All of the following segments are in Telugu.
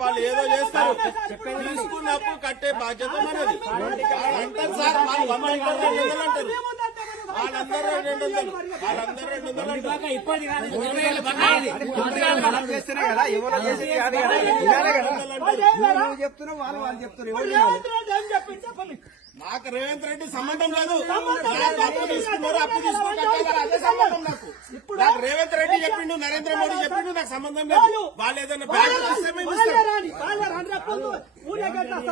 వాళ్ళు ఏదో చేస్తారు. తీసుకున్నప్పుడు కట్టే బాధ్యత మనది. అంటారు సార్ వాళ్ళందరూ రెండు వందలు వాళ్ళందరూ వందలు అంటారు. వాళ్ళు చెప్తున్నారు? నాకు రేవంత్ రెడ్డి సంబంధం లేదు. అప్పు తీసుకున్నారు అప్పు తీసుకుని కట్టాలి అదే సంబంధం నాకు. నాకు రేవంత్ రెడ్డి చెప్పిండు నరేంద్ర మోడీ చెప్పిండు నాకు సంబంధం లేదు. వాళ్ళు ఏదైనా బ్యాంక్ ఇస్తే మేము ఇస్తాం రేవంత్ రెడ్డి చెప్తేనే లోన్ ఇచ్చినామా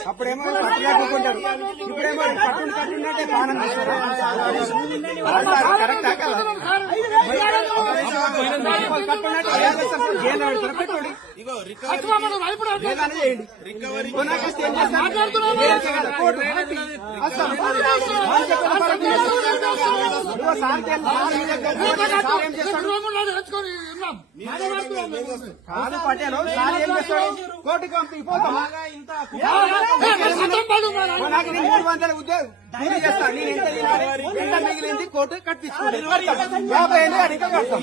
అప్పుడేమో కట్టు కట్టుకుంటారు. ఇప్పుడేమో పానం కరెక్టా కదా కట్టున్నట్టు పెడతారు పెట్టుకోండి చేయండి? కాదు పటేలు సార్ ఏం చేస్తాడు? కోర్టుకి పంపి పోతాం నేను మూడు వందల ఉద్యోగం కూలీ మిగిలింది కోర్టు యాభై అడిగి కడతాం.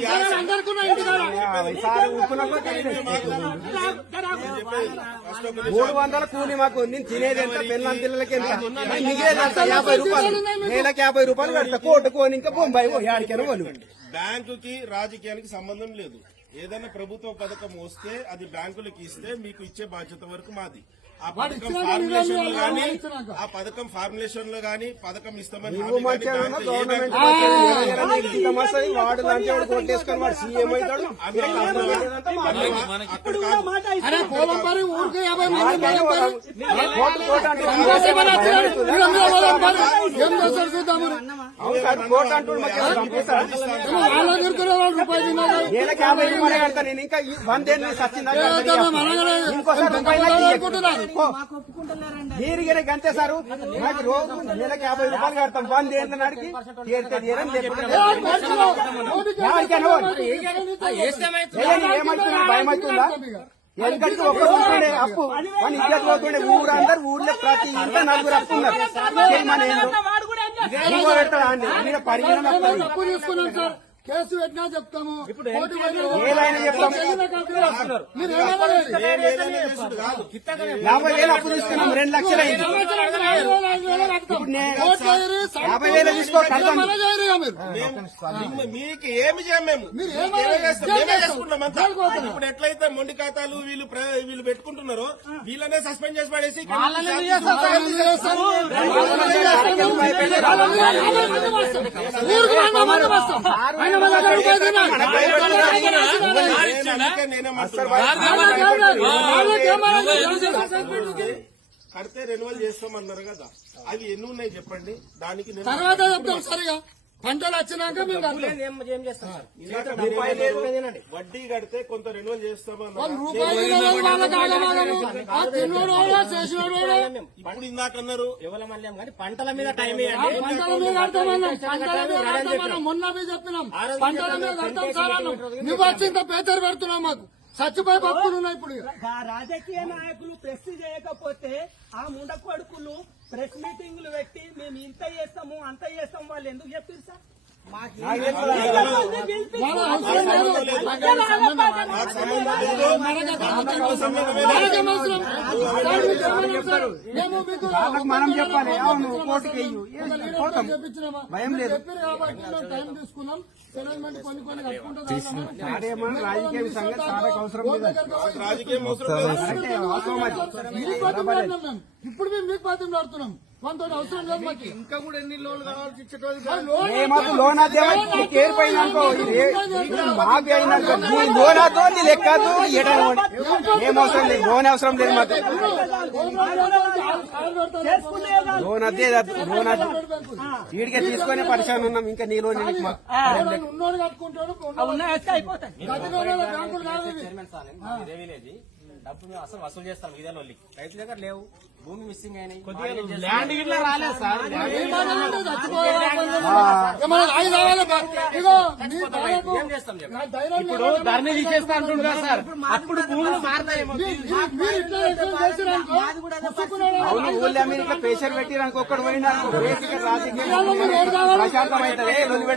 మూడు వందల మాకు నేను తినేది ఎంత పెళ్ళాం పిల్లలకి ఎంత నాకు మిగిలేది ఎంత యాభై రూపాయలు నెలకి యాభై రూపాయలు కడతా కోర్టు కోని ఇంకా బొంబాయి యాడికైనా వాళ్ళు బ్యాంకుకి రాజకీయానికి సంబంధం లేదు ఏదైనా ప్రభుత్వ పథకం వస్తే అది బ్యాంకులకు ఇస్తే మీకు ఇచ్చే బాధ్యత వరకు మాది. ఆ పథకం ఫార్ములేషన్లో గానీ ఆ పథకం ఫార్ములేషన్లో గానీ పథకం ఇస్తామని రూపాయలు కడతా నేను ఇంకా వందేళ్ళు సచ్చిందా ఇంకోసారి రూపాయలు గంతే సారు నాకు రోజు నెలకి యాభై రూపాయలు కడతాం వంద ఏళ్ళ నాడికి ఏమవుతుందా భయం అవుతుందా ఎందుకంటే ఒక్క రూపాయి అప్పు మన ఇద్దరు పోతుండే ఊరందరూ ఊర్లో ప్రతి ఇంట్లో నలుగురు అప్పు ఉన్నారు ఏందో. ఇంకో కేసు పెట్టినా చెప్తాము. యాభై వేలు అప్పు తీసుకున్నాం. రెండు లక్షలు యాభై వేలు తీసుకో, మీకు ఏమి. ఇప్పుడు ఎట్లయితే మొండి ఖాతాలు వీళ్ళు వీళ్ళు పెట్టుకుంటున్నారో వీళ్ళనే సస్పెండ్ చేసి పడేసి నేనేమంటున్నా కడితే రెన్యువల్ చేస్తామన్నారు కదా అవి ఎన్ని ఉన్నాయి చెప్పండి దానికి తర్వాత చెప్తాం సరిగా పంటలు వచ్చినాక మేము? వడ్డీ కడితే కొంత రెన్యువల్ చేస్తామన్నారు. ఇప్పుడు ఇందాక అన్నారు పంటల మీద టైం పంటల మీద కడతామన్నాం పంటల మీద కడతామన్నాం మొన్న చెప్పినాం. పంటల మీద కడతాం సార్ నువ్వు వచ్చి ఇంత పేచర్ పెడుతున్నావు మాకు. చచ్చిపోయి భక్తులు ఉన్నాయి ఇప్పుడు రాజకీయ నాయకులు ప్రెస్ చేయకపోతే ఆ ముండ కొడుకులు ప్రెస్ మీటింగ్లు పెట్టి మేము ఇంత చేస్తాము అంత చేస్తాం వాళ్ళు ఎందుకు చెప్పారు సార్? వాళ్ళ చెప్తారు? మేము మీకు వాళ్ళకి మనం చెప్పాలి. అవును కోర్టుకి పోతాం. చేపించినామా? భయం లేదు. చెప్పారు కాబట్టి మేము టైం తీసుకున్నాం. సెటిల్మెంట్ కొన్ని కొన్ని కట్టుకుంటా సారేమన్నా రాజకీయ సంగతి సారకు అవసరం లేదు? రాజకీయం అవసరం ఇప్పుడు మేము మీకు బతిమలాడుతున్నాం మనతో అవసరం లేదు మాకు. ఇంకా కూడా ఎన్ని లోన్లు మాకు లోన్ అదే నీకు ఏరిపోయింది అనుకో. ఇది ఏ- ఇది మాకు అయినాక నీ లోన్ అదో నీ లేదు. లోన్ అవసరం లేదు మాకు. లోన్ అదే వీడికి తీసుకొని పరిచయం ఉన్నాం ఇంకా నీ లోన్ ఉన్నోడు కట్టుకుంటాడు అయిపోతాయి. డబ్బు మేము అసలు వసూలు చేస్తాం ఇదే లొల్లి రైతు దగ్గర లేవు భూమి మిస్సింగ్ అయినాయి ల్యాండ్ రాలేదు సార్ ఏం చేస్తాం ఇప్పుడు ధరణి తీసేస్తా సార్ అప్పుడు భూములు మారుతాయేమో అవును ఊళ్ళో మీరు ఇట్లా ప్రెషర్ పెట్టి ఒక్కడు పోయినా రాజకీయ ప్రశాంతం అవుతుంది